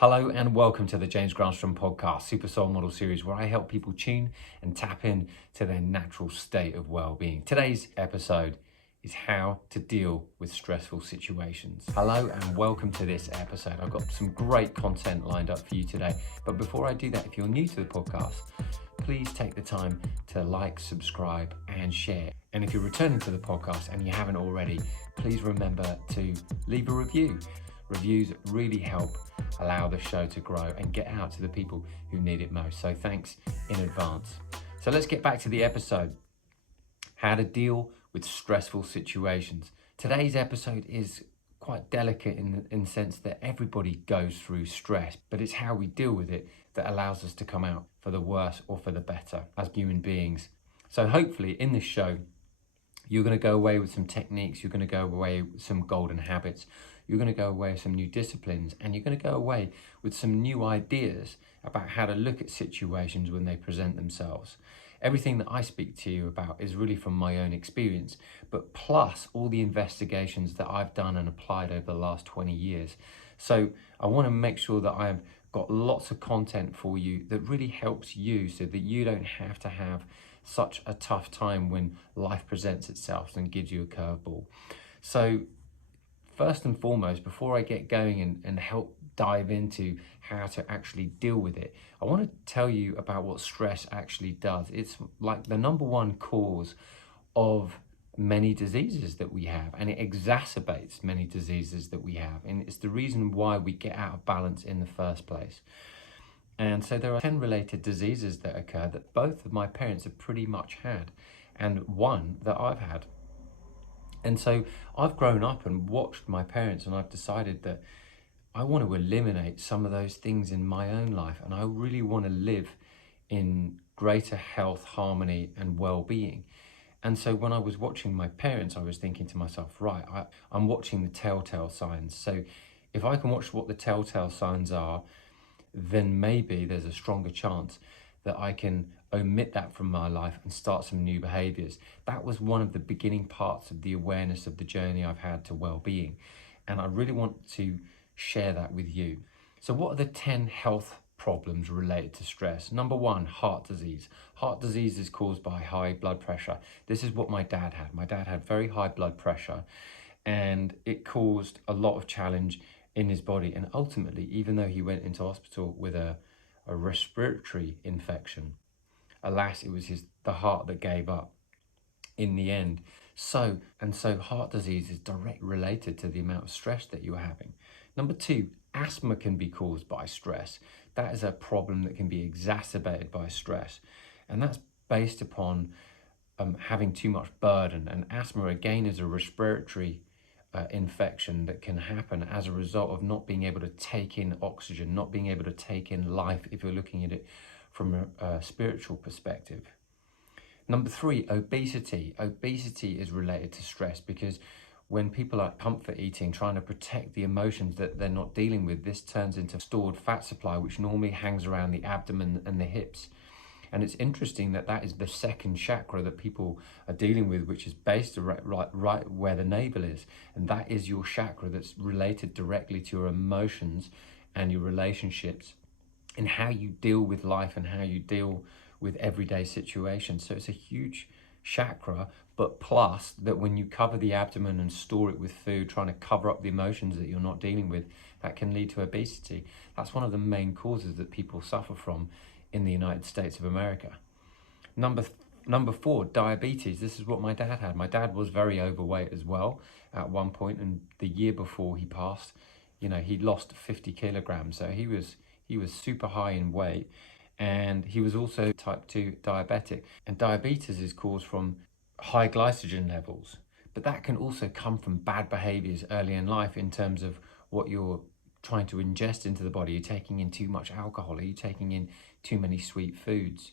Hello and welcome to the James Granström Podcast, Super Soul Model Series, where I help people tune and tap in to their natural state of well-being. Today's episode is how to deal with stressful situations. Hello and welcome to this episode. I've got some great content lined up for you today. But before I do that, if you're new to the podcast, please take the time to like, subscribe and share. And if you're returning to the podcast and you haven't already, please remember to leave a review. Reviews really help allow the show to grow and get out to the people who need it most. So thanks in advance. So let's get back to the episode. How to deal with stressful situations. Today's episode is quite delicate in the sense that everybody goes through stress, but it's how we deal with it that allows us to come out for the worse or for the better as human beings. So hopefully in this show, you're going to go away with some techniques, you're going to go away with some golden habits, you're going to go away with some new disciplines, and you're going to go away with some new ideas about how to look at situations when they present themselves. Everything that I speak to you about is really from my own experience, but plus all the investigations that I've done and applied over the last 20 years. So I want to make sure that I've got lots of content for you that really helps you so that you don't have to have such a tough time when life presents itself and gives you a curveball. So first and foremost, before I get going and help dive into how to actually deal with it, I want to tell you about what stress actually does. It's like the number one cause of many diseases that we have, and it exacerbates many diseases that we have, and it's the reason why we get out of balance in the first place. And so there are 10 related diseases that occur that both of my parents have pretty much had, and one that I've had. And so I've grown up and watched my parents, and I've decided that I want to eliminate some of those things in my own life, and I really want to live in greater health, harmony and well-being. And so when I was watching my parents, I was thinking to myself, right, I'm watching the telltale signs. So if I can watch what the telltale signs are, then maybe there's a stronger chance that I can omit that from my life and start some new behaviors. That was one of the beginning parts of the awareness of the journey I've had to well-being. And I really want to share that with you. So what are the 10 health problems related to stress? Number one, heart disease. Heart disease is caused by high blood pressure. This is what my dad had. My dad had very high blood pressure, and it caused a lot of challenge in his body. And ultimately, even though he went into hospital with a respiratory infection, alas, it was the heart that gave up in the end. So heart disease is directly related to the amount of stress that you're having. Number two, asthma can be caused by stress. That is a problem that can be exacerbated by stress. And that's based upon having too much burden. And asthma, again, is a respiratory infection that can happen as a result of not being able to take in oxygen, not being able to take in life, if you're looking at it from a spiritual perspective. Number three, obesity. Obesity is related to stress because when people are comfort eating, trying to protect the emotions that they're not dealing with, this turns into stored fat supply, which normally hangs around the abdomen and the hips. And it's interesting that that is the second chakra that people are dealing with, which is based right where the navel is. And that is your chakra that's related directly to your emotions and your relationships and how you deal with life and how you deal with everyday situations. So it's a huge chakra, but plus that when you cover the abdomen and store it with food, trying to cover up the emotions that you're not dealing with, that can lead to obesity. That's one of the main causes that people suffer from in the United States of America. Number four, diabetes. This is what my dad had. My dad was very overweight as well at one point, and the year before he passed, he lost 50 kilograms. So he was super high in weight, and he was also type 2 diabetic. And diabetes is caused from high glycogen levels, but that can also come from bad behaviors early in life in terms of what you're trying to ingest into the body. You're taking in too much alcohol, are you taking in too many sweet foods?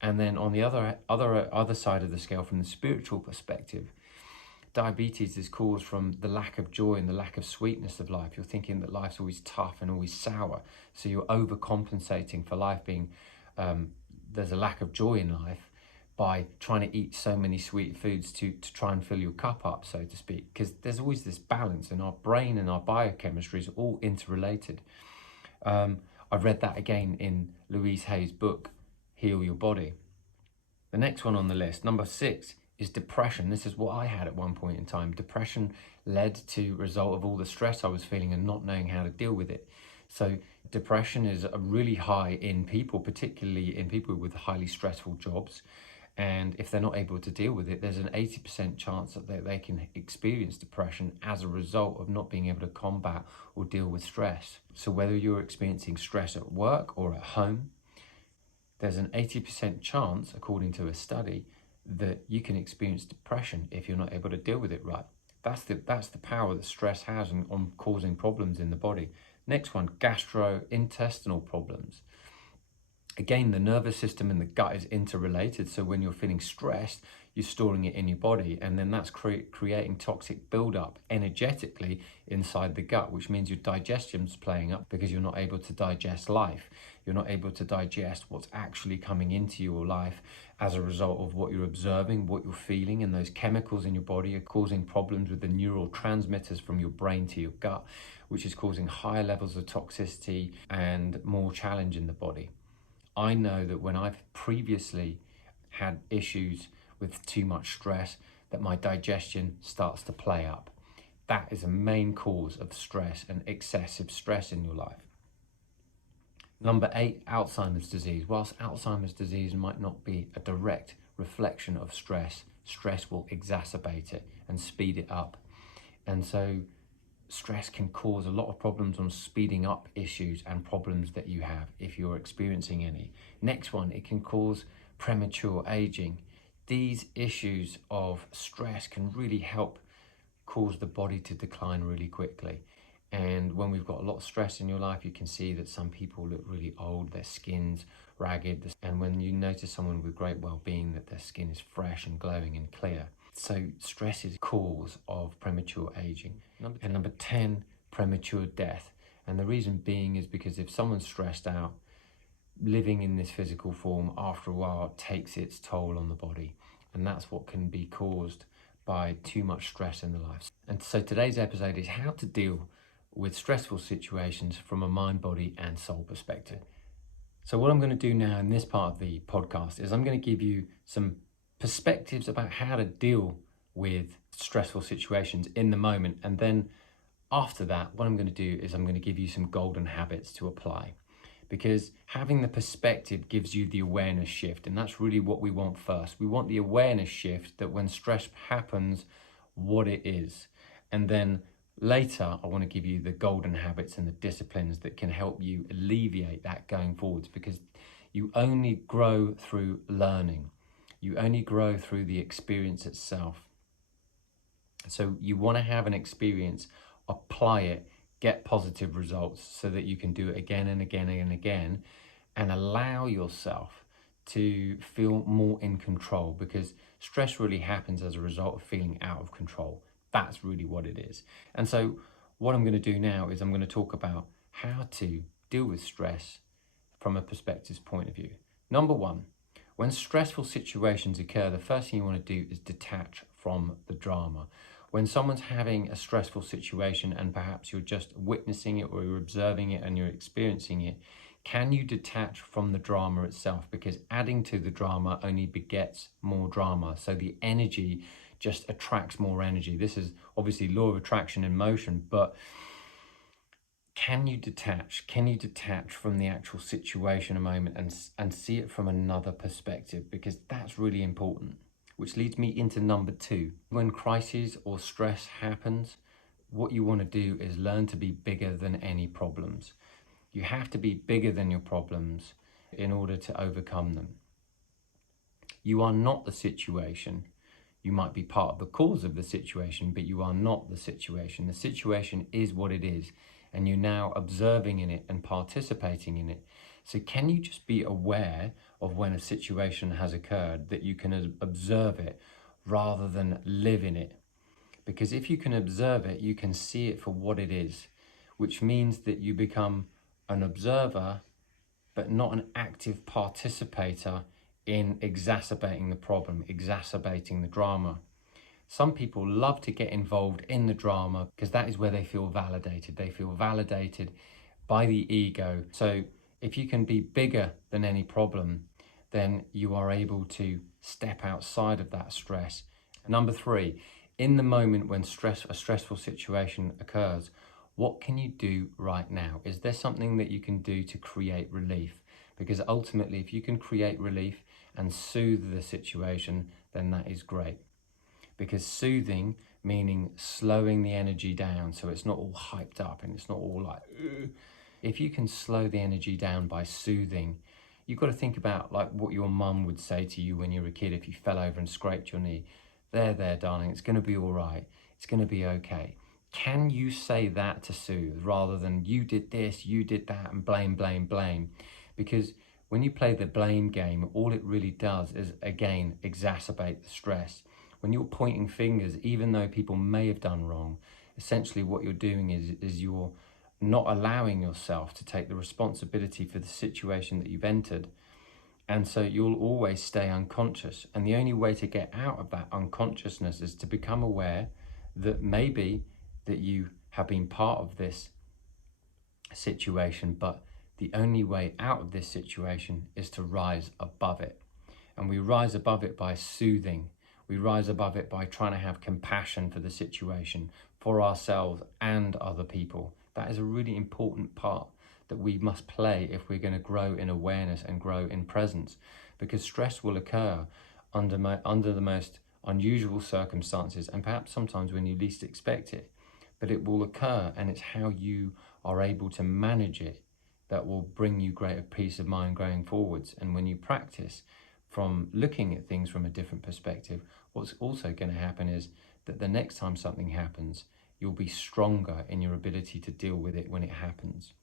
And then on the other side of the scale, from the spiritual perspective, diabetes is caused from the lack of joy and the lack of sweetness of life. You're thinking that life's always tough and always sour, so you're overcompensating for life being there's a lack of joy in life by trying to eat so many sweet foods to try and fill your cup up, so to speak, because there's always this balance, and our brain and our biochemistry is all interrelated. I've read that again in Louise Hay's book, Heal Your Body. The next one on the list, number 6, is depression. This is what I had at one point in time. Depression led to result of all the stress I was feeling and not knowing how to deal with it. So depression is really high in people, particularly in people with highly stressful jobs. And if they're not able to deal with it, there's an 80% chance that they can experience depression as a result of not being able to combat or deal with stress. So whether you're experiencing stress at work or at home, there's an 80% chance, according to a study, that you can experience depression if you're not able to deal with it right. That's the power that stress has on causing problems in the body. Next one, gastrointestinal problems. Again, the nervous system and the gut is interrelated. So when you're feeling stressed, you're storing it in your body, and then that's creating toxic buildup energetically inside the gut, which means your digestion's playing up because you're not able to digest life. You're not able to digest what's actually coming into your life as a result of what you're observing, what you're feeling, and those chemicals in your body are causing problems with the neural transmitters from your brain to your gut, which is causing higher levels of toxicity and more challenge in the body. I know that when I've previously had issues with too much stress, that my digestion starts to play up. That is a main cause of stress and excessive stress in your life. Number 8, Alzheimer's disease. Whilst Alzheimer's disease might not be a direct reflection of stress, stress will exacerbate it and speed it up. And so stress can cause a lot of problems on speeding up issues and problems that you have if you're experiencing any. Next one, it can cause premature aging. These issues of stress can really help cause the body to decline really quickly. And when we've got a lot of stress in your life, you can see that some people look really old, their skin's ragged. And when you notice someone with great well-being, that their skin is fresh and glowing and clear. So stress is cause of premature aging. And number 10, premature death. And the reason being is because if someone's stressed out, living in this physical form after a while takes its toll on the body. And that's what can be caused by too much stress in the life. And so today's episode is how to deal with stressful situations from a mind, body, and soul perspective. So what I'm going to do now in this part of the podcast is I'm going to give you some perspectives about how to deal with stressful situations in the moment. And then after that, what I'm going to do is I'm going to give you some golden habits to apply. Because having the perspective gives you the awareness shift. And that's really what we want first. We want the awareness shift that when stress happens, what it is. And then later, I want to give you the golden habits and the disciplines that can help you alleviate that going forwards. Because you only grow through learning. You only grow through the experience itself. So you want to have an experience, apply it, get positive results so that you can do it again and again and again, and allow yourself to feel more in control, because stress really happens as a result of feeling out of control. That's really what it is. And so what I'm going to do now is I'm going to talk about how to deal with stress from a perspective's point of view. Number 1, when stressful situations occur, the first thing you want to do is detach from the drama. When someone's having a stressful situation and perhaps you're just witnessing it or you're observing it and you're experiencing it, can you detach from the drama itself? Because adding to the drama only begets more drama. So the energy just attracts more energy. This is obviously law of attraction in motion, but can you detach? Can you detach from the actual situation a moment and see it from another perspective? Because that's really important. Which leads me into number 2. When crisis or stress happens, what you want to do is learn to be bigger than any problems. You have to be bigger than your problems in order to overcome them. You are not the situation. You might be part of the cause of the situation, but you are not the situation. The situation is what it is, and you're now observing in it and participating in it. So can you just be aware of when a situation has occurred, that you can observe it rather than live in it? Because if you can observe it, you can see it for what it is, which means that you become an observer, but not an active participator in exacerbating the problem, exacerbating the drama. Some people love to get involved in the drama because that is where they feel validated. They feel validated by the ego. So if you can be bigger than any problem, then you are able to step outside of that stress. Number 3, in the moment when a stressful situation occurs, what can you do right now? Is there something that you can do to create relief? Because ultimately, if you can create relief and soothe the situation, then that is great. Because soothing, meaning slowing the energy down so it's not all hyped up and it's not all like, ugh. If you can slow the energy down by soothing, you've got to think about like what your mum would say to you when you were a kid if you fell over and scraped your knee. There, darling, it's going to be all right. It's going to be okay. Can you say that to soothe rather than you did this, you did that, and blame, blame, blame? Because when you play the blame game, all it really does is, again, exacerbate the stress. When you're pointing fingers, even though people may have done wrong, essentially what you're doing is you're not allowing yourself to take the responsibility for the situation that you've entered. And so you'll always stay unconscious. And the only way to get out of that unconsciousness is to become aware that maybe that you have been part of this situation, but the only way out of this situation is to rise above it. And we rise above it by soothing. We rise above it by trying to have compassion for the situation, for ourselves and other people. That is a really important part that we must play if we're going to grow in awareness and grow in presence, because stress will occur under the most unusual circumstances and perhaps sometimes when you least expect it. But it will occur, and it's how you are able to manage it that will bring you greater peace of mind going forwards. And when you practice from looking at things from a different perspective, what's also going to happen is that the next time something happens, you'll be stronger in your ability to deal with it when it happens.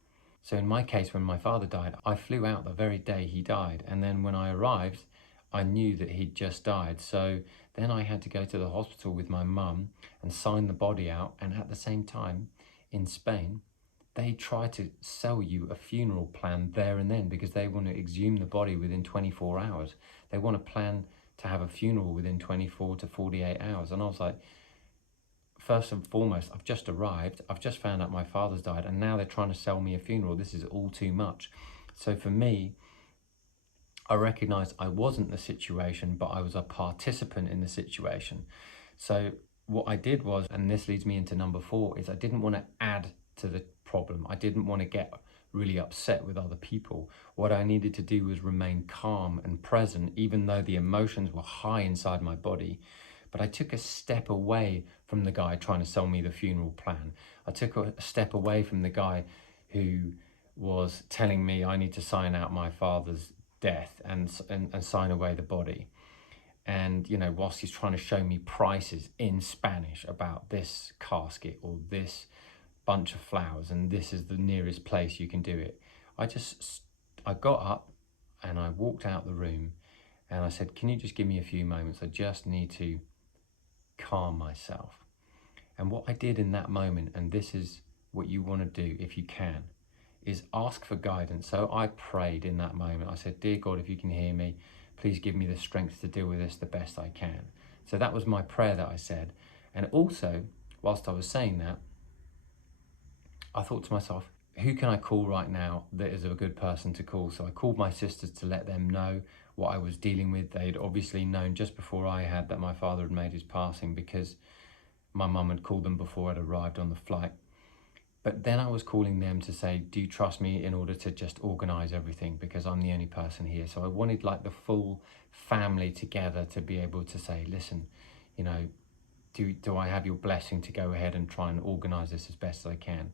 So in my case, when my father died, I flew out the very day he died. And then when I arrived, I knew that he'd just died. So then I had to go to the hospital with my mum and sign the body out. And at the same time, in Spain, they try to sell you a funeral plan there and then because they want to exhume the body within 24 hours. They want to plan to have a funeral within 24 to 48 hours. And I was like, first and foremost, I've just arrived. I've just found out my father's died, and now they're trying to sell me a funeral. This is all too much. So for me, I recognized I wasn't the situation, but I was a participant in the situation. So what I did was, and this leads me into number 4, is I didn't want to add to the problem. I didn't want to get really upset with other people. What I needed to do was remain calm and present, even though the emotions were high inside my body. But I took a step away from the guy trying to sell me the funeral plan. I took a step away from the guy who was telling me I need to sign out my father's death and sign away the body. And, you know, whilst he's trying to show me prices in Spanish about this casket or this bunch of flowers, and this is the nearest place you can do it. I got up and I walked out the room and I said, can you just give me a few moments? I just need to calm myself. And what I did in that moment, and this is what you want to do if you can, is ask for guidance. So I prayed in that moment. I said, dear God, if you can hear me, please give me the strength to deal with this the best I can. So that was my prayer that I said. And also, whilst I was saying that, I thought to myself, who can I call right now that is a good person to call? So I called my sisters to let them know what I was dealing with. They'd obviously known just before I had that my father had made his passing, because my mum had called them before I'd arrived on the flight. But then I was calling them to say, do you trust me in order to just organise everything, because I'm the only person here. So I wanted like the full family together to be able to say, listen, you know, do I have your blessing to go ahead and try and organise this as best as I can?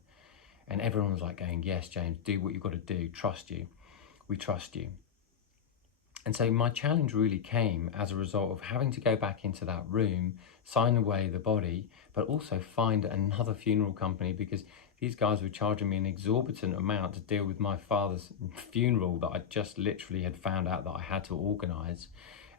And everyone was like going, yes, James, do what you've got to do. Trust you. We trust you. And so my challenge really came as a result of having to go back into that room, sign away the body, but also find another funeral company, because these guys were charging me an exorbitant amount to deal with my father's funeral that I just literally had found out that I had to organise.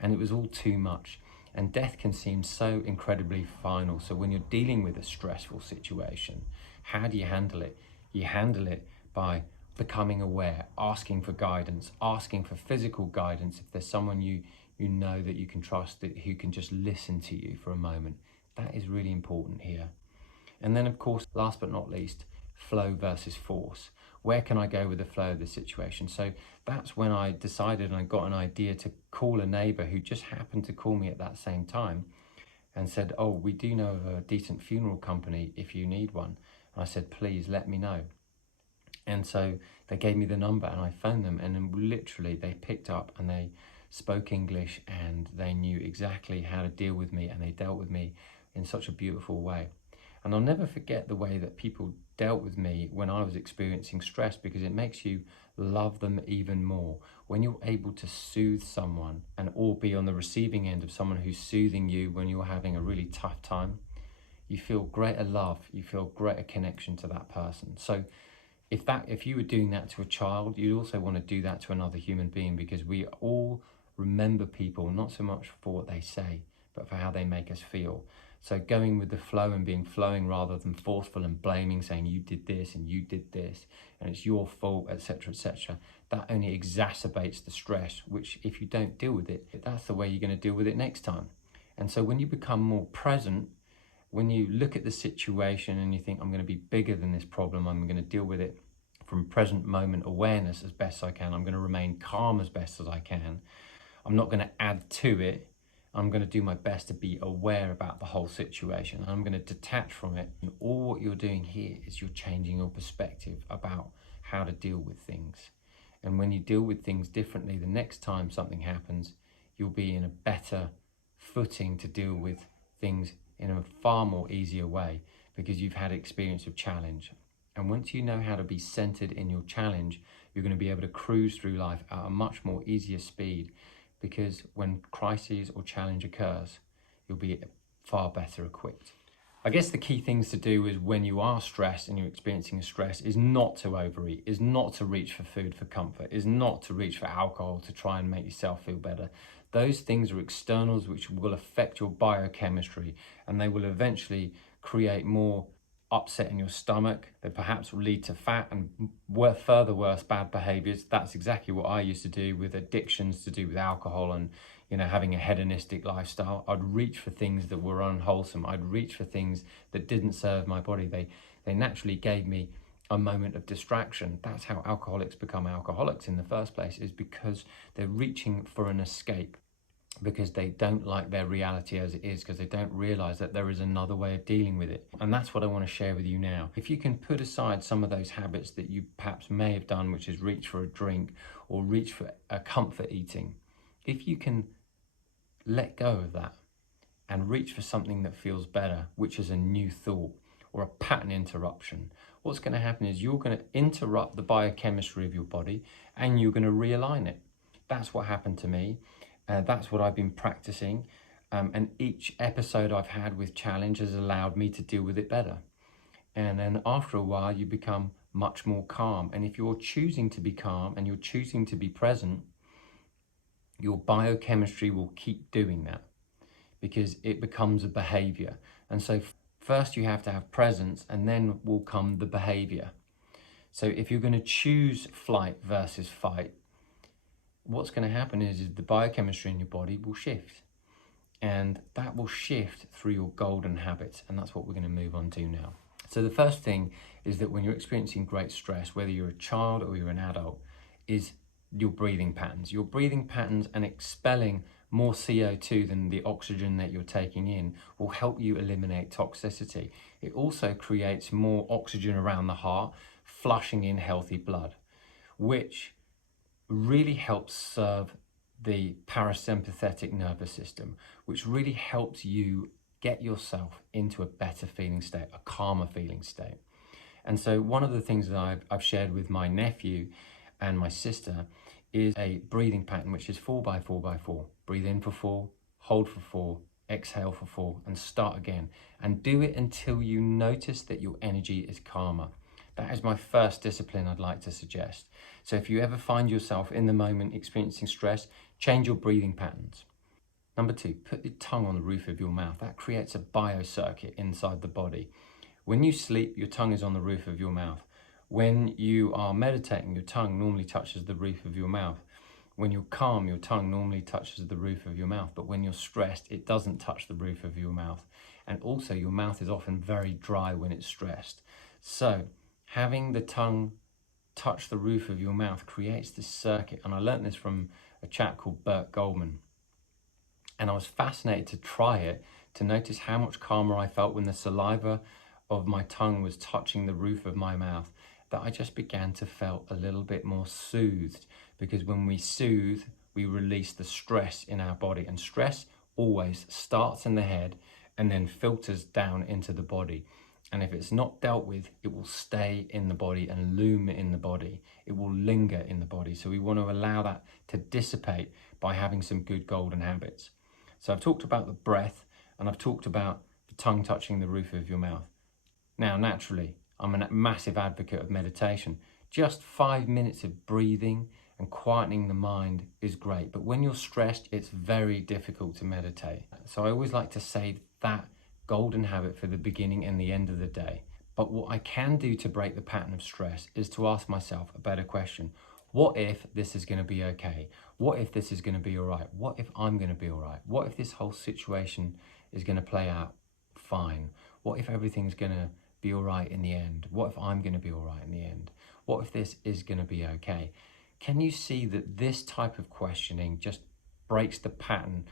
And it was all too much. And death can seem so incredibly final. So when you're dealing with a stressful situation, how do you handle it? You handle it by becoming aware, asking for guidance, asking for physical guidance. If there's someone you know that you can trust, that who can just listen to you for a moment, that is really important here. And then, of course, last but not least, flow versus force. Where can I go with the flow of the situation? So that's when I decided, and I got an idea to call a neighbour who just happened to call me at that same time and said, oh, we do know of a decent funeral company if you need one. And I said, please let me know. And so they gave me the number and I phoned them, and then literally they picked up and they spoke English and they knew exactly how to deal with me, and they dealt with me in such a beautiful way. And I'll never forget the way that people dealt with me when I was experiencing stress, because it makes you love them even more. When you're able to soothe someone and all be on the receiving end of someone who's soothing you when you're having a really tough time, you feel greater love, you feel greater connection to that person. So if you were doing that to a child, you'd also want to do that to another human being, because we all remember people not so much for what they say, but for how they make us feel. So going with the flow and being flowing rather than forceful and blaming, saying you did this and you did this and it's your fault, etc., that only exacerbates the stress, which if you don't deal with it, that's the way you're going to deal with it next time. And so when you become more present, when you look at the situation and you think, I'm going to be bigger than this problem, I'm going to deal with it from present moment awareness as best I can, I'm going to remain calm as best as I can, I'm not going to add to it, I'm going to do my best to be aware about the whole situation. I'm going to detach from it. And all what you're doing here is you're changing your perspective about how to deal with things. And when you deal with things differently, the next time something happens, you'll be in a better footing to deal with things in a far more easier way, because you've had experience of challenge. And once you know how to be centered in your challenge, you're going to be able to cruise through life at a much more easier speed, because when crises or challenge occurs, you'll be far better equipped. I guess the key things to do is when you are stressed and you're experiencing a stress is not to overeat, is not to reach for food for comfort, is not to reach for alcohol to try and make yourself feel better. Those things are externals which will affect your biochemistry, and they will eventually create more upset in your stomach. They perhaps will lead to fat and further worse bad behaviors. That's exactly what I used to do with addictions to do with alcohol and having a hedonistic lifestyle. I'd reach for things that were unwholesome. I'd reach for things that didn't serve my body. They naturally gave me a moment of distraction. That's how alcoholics become alcoholics in the first place, is because they're reaching for an escape, because they don't like their reality as it is, because they don't realize that there is another way of dealing with it. And that's what I want to share with you now. If you can put aside some of those habits that you perhaps may have done, which is reach for a drink or reach for a comfort eating, if you can let go of that and reach for something that feels better, which is a new thought or a pattern interruption, what's going to happen is you're going to interrupt the biochemistry of your body and you're going to realign it. That's what happened to me. That's what I've been practicing. And each episode I've had with challenge has allowed me to deal with it better. And then after a while, you become much more calm. And if you're choosing to be calm and you're choosing to be present, your biochemistry will keep doing that, because it becomes a behavior. And so first you have to have presence, and then will come the behavior. So if you're going to choose flight versus fight, what's going to happen is the biochemistry in your body will shift, and that will shift through your golden habits. And that's what we're going to move on to now. So the first thing is that when you're experiencing great stress, whether you're a child or you're an adult, is your breathing patterns. Your breathing patterns and expelling more CO2 than the oxygen that you're taking in will help you eliminate toxicity. It also creates more oxygen around the heart, flushing in healthy blood, which really helps serve the parasympathetic nervous system, which really helps you get yourself into a better feeling state, a calmer feeling state. And so one of the things that I've shared with my nephew and my sister is a breathing pattern, which is 4x4x4. Breathe in for 4, hold for 4, exhale for 4, and start again. And do it until you notice that your energy is calmer. That is my first discipline I'd like to suggest. So if you ever find yourself in the moment experiencing stress, change your breathing patterns. Number 2, put your tongue on the roof of your mouth. That creates a biocircuit inside the body. When you sleep, your tongue is on the roof of your mouth. When you are meditating, your tongue normally touches the roof of your mouth. When you're calm, your tongue normally touches the roof of your mouth. But when you're stressed, it doesn't touch the roof of your mouth. And also, your mouth is often very dry when it's stressed. So having the tongue touch the roof of your mouth creates this circuit. And I learned this from a chap called Bert Goldman. And I was fascinated to try it, to notice how much calmer I felt when the saliva of my tongue was touching the roof of my mouth, that I just began to feel a little bit more soothed. Because when we soothe, we release the stress in our body. And stress always starts in the head and then filters down into the body. And if it's not dealt with, it will stay in the body and loom in the body. It will linger in the body. So we want to allow that to dissipate by having some good golden habits. So I've talked about the breath, and I've talked about the tongue touching the roof of your mouth. Now, naturally, I'm a massive advocate of meditation. Just 5 minutes of breathing and quietening the mind is great. But when you're stressed, it's very difficult to meditate. So I always like to save that golden habit for the beginning and the end of the day. But what I can do to break the pattern of stress is to ask myself a better question. What if this is going to be okay? What if this is going to be all right? What if I'm going to be all right? What if this whole situation is going to play out fine? What if everything's going to be all right in the end? What if I'm going to be all right in the end? What if this is going to be okay? Can you see that this type of questioning just breaks the pattern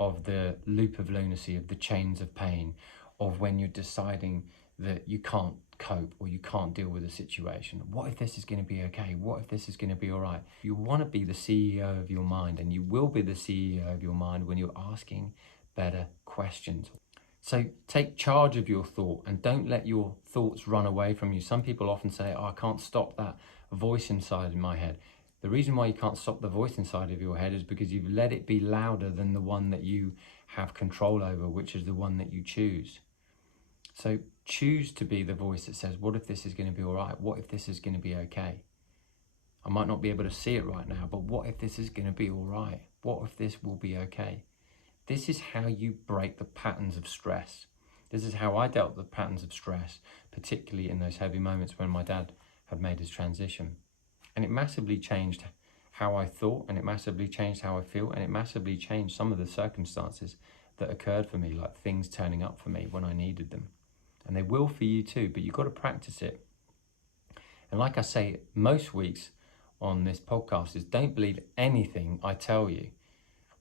of the loop of lunacy, of the chains of pain, of when you're deciding that you can't cope or you can't deal with a situation? What if this is going to be okay? What if this is going to be all right? You want to be the CEO of your mind, and you will be the CEO of your mind when you're asking better questions. So take charge of your thought and don't let your thoughts run away from you. Some people often say, I can't stop that voice inside my head. The reason why you can't stop the voice inside of your head is because you've let it be louder than the one that you have control over, which is the one that you choose. So choose to be the voice that says, what if this is going to be all right? What if this is going to be okay? I might not be able to see it right now, but what if this is going to be all right? What if this will be okay? This is how you break the patterns of stress. This is how I dealt with the patterns of stress, particularly in those heavy moments when my dad had made his transition. And it massively changed how I thought, and it massively changed how I feel, and it massively changed some of the circumstances that occurred for me, like things turning up for me when I needed them. And they will for you too, but you've got to practice it. And like I say, most weeks on this podcast is don't believe anything I tell you.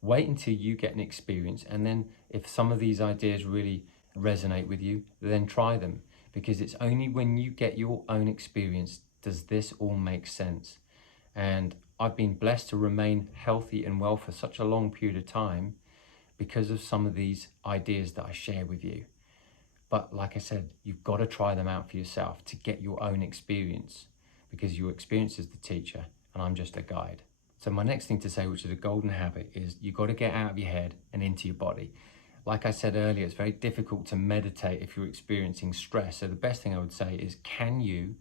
Wait until you get an experience, and then if some of these ideas really resonate with you, then try them. Because it's only when you get your own experience does this all make sense. And I've been blessed to remain healthy and well for such a long period of time because of some of these ideas that I share with you. But like I said, you've got to try them out for yourself to get your own experience, because your experience is the teacher and I'm just a guide. So my next thing to say, which is a golden habit, is you've got to get out of your head and into your body. Like I said earlier, it's very difficult to meditate if you're experiencing stress. So the best thing I would say is, can you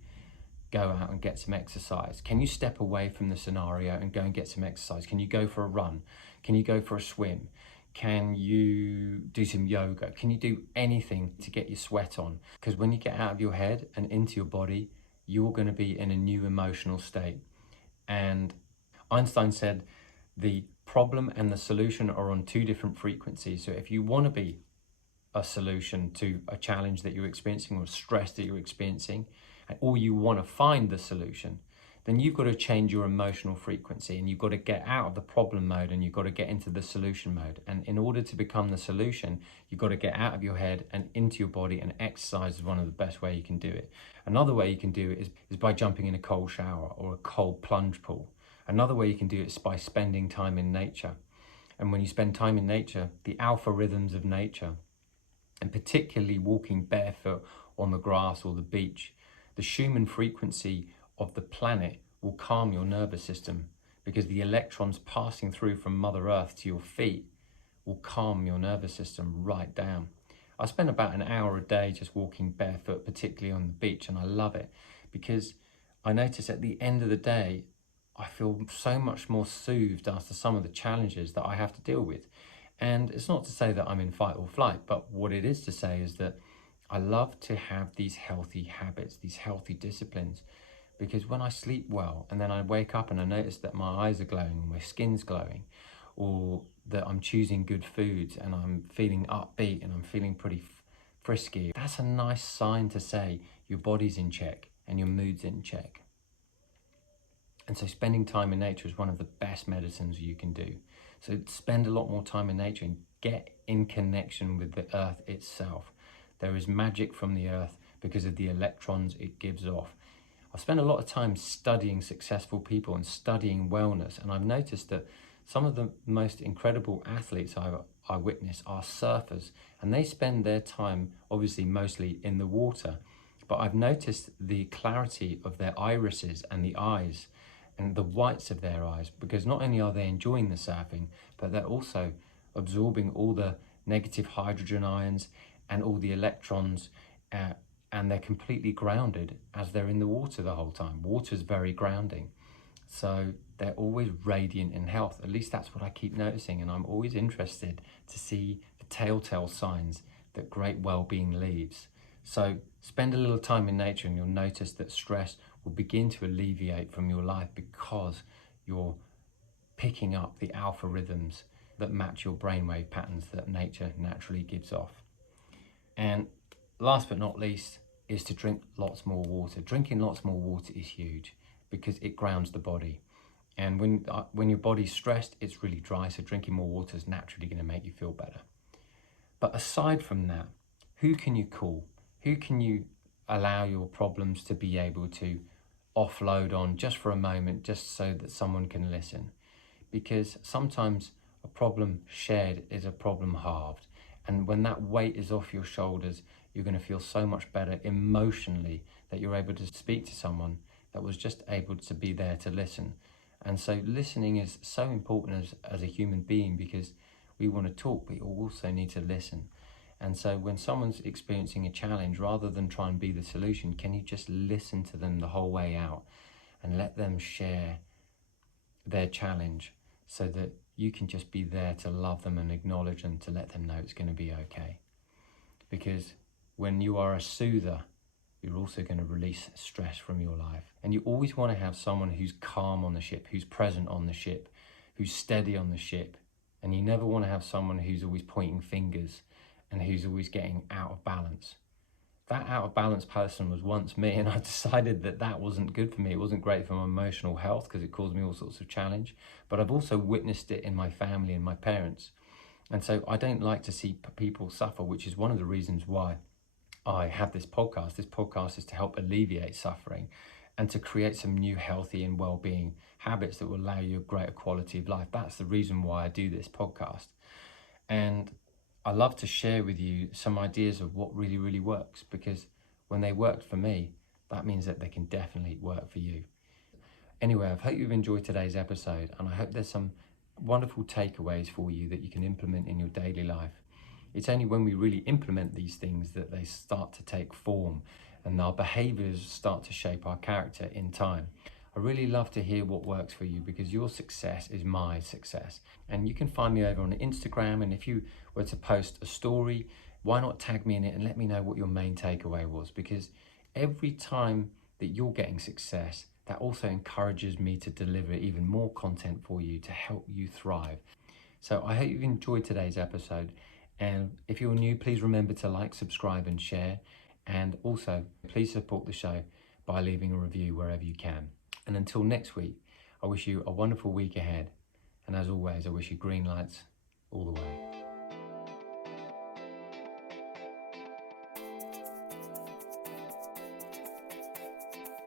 go out and get some exercise? Can you step away from the scenario and go and get some exercise? Can you go for a run? Can you go for a swim? Can you do some yoga? Can you do anything to get your sweat on? Because when you get out of your head and into your body, you're going to be in a new emotional state. And Einstein said the problem and the solution are on two different frequencies. So if you want to be a solution to a challenge that you're experiencing or stress that you're experiencing, or you want to find the solution, then you've got to change your emotional frequency, and you've got to get out of the problem mode and you've got to get into the solution mode. And in order to become the solution, you've got to get out of your head and into your body, and exercise is one of the best ways you can do it. Another way you can do it is by jumping in a cold shower or a cold plunge pool. Another way you can do it is by spending time in nature. And when you spend time in nature, the alpha rhythms of nature, and particularly walking barefoot on the grass or the beach, the Schumann frequency of the planet will calm your nervous system, because the electrons passing through from Mother Earth to your feet will calm your nervous system right down. I spend about an hour a day just walking barefoot, particularly on the beach, and I love it because I notice at the end of the day, I feel so much more soothed after some of the challenges that I have to deal with. And it's not to say that I'm in fight or flight, but what it is to say is that I love to have these healthy habits, these healthy disciplines, because when I sleep well and then I wake up and I notice that my eyes are glowing, my skin's glowing, or that I'm choosing good foods and I'm feeling upbeat and I'm feeling pretty frisky, that's a nice sign to say your body's in check and your mood's in check. And so spending time in nature is one of the best medicines you can do. So spend a lot more time in nature and get in connection with the earth itself. There is magic from the earth because of the electrons it gives off. I've spent a lot of time studying successful people and studying wellness, and I've noticed that some of the most incredible athletes I witness are surfers, and they spend their time obviously mostly in the water. But I've noticed the clarity of their irises and the eyes and the whites of their eyes, because not only are they enjoying the surfing, but they're also absorbing all the negative hydrogen ions and all the electrons, and they're completely grounded as they're in the water the whole time. Water is very grounding. So they're always radiant in health. At least that's what I keep noticing, and I'm always interested to see the telltale signs that great well-being leaves. So spend a little time in nature and you'll notice that stress will begin to alleviate from your life, because you're picking up the alpha rhythms that match your brainwave patterns that nature naturally gives off. And last but not least is to drink lots more water. Drinking lots more water is huge because it grounds the body. And when your body's stressed, it's really dry, so drinking more water is naturally going to make you feel better. But aside from that, who can you call? Who can you allow your problems to be able to offload on just for a moment, just so that someone can listen? Because sometimes a problem shared is a problem halved. And when that weight is off your shoulders, you're going to feel so much better emotionally that you're able to speak to someone that was just able to be there to listen. And so listening is so important as a human being, because we want to talk, but you also need to listen. And so when someone's experiencing a challenge, rather than try and be the solution, can you just listen to them the whole way out and let them share their challenge, so that you can just be there to love them and acknowledge them, to let them know it's going to be okay. Because when you are a soother, you're also going to release stress from your life. And you always want to have someone who's calm on the ship, who's present on the ship, who's steady on the ship. And you never want to have someone who's always pointing fingers and who's always getting out of balance. That out of balance person was once me, and I decided that that wasn't good for me. It wasn't great for my emotional health because it caused me all sorts of challenge. But I've also witnessed it in my family and my parents. And so I don't like to see people suffer, which is one of the reasons why I have this podcast. This podcast is to help alleviate suffering and to create some new healthy and well-being habits that will allow you a greater quality of life. That's the reason why I do this podcast. And I love to share with you some ideas of what really, really works, because when they worked for me, that means that they can definitely work for you. Anyway, I hope you've enjoyed today's episode, and I hope there's some wonderful takeaways for you that you can implement in your daily life. It's only when we really implement these things that they start to take form and our behaviors start to shape our character in time. I really love to hear what works for you, because your success is my success. And you can find me over on Instagram, and if you were to post a story, why not tag me in it and let me know what your main takeaway was, because every time that you're getting success, that also encourages me to deliver even more content for you to help you thrive. So I hope you've enjoyed today's episode, and if you're new, please remember to like, subscribe and share, and also please support the show by leaving a review wherever you can. And until next week, I wish you a wonderful week ahead. And as always, I wish you green lights all the way.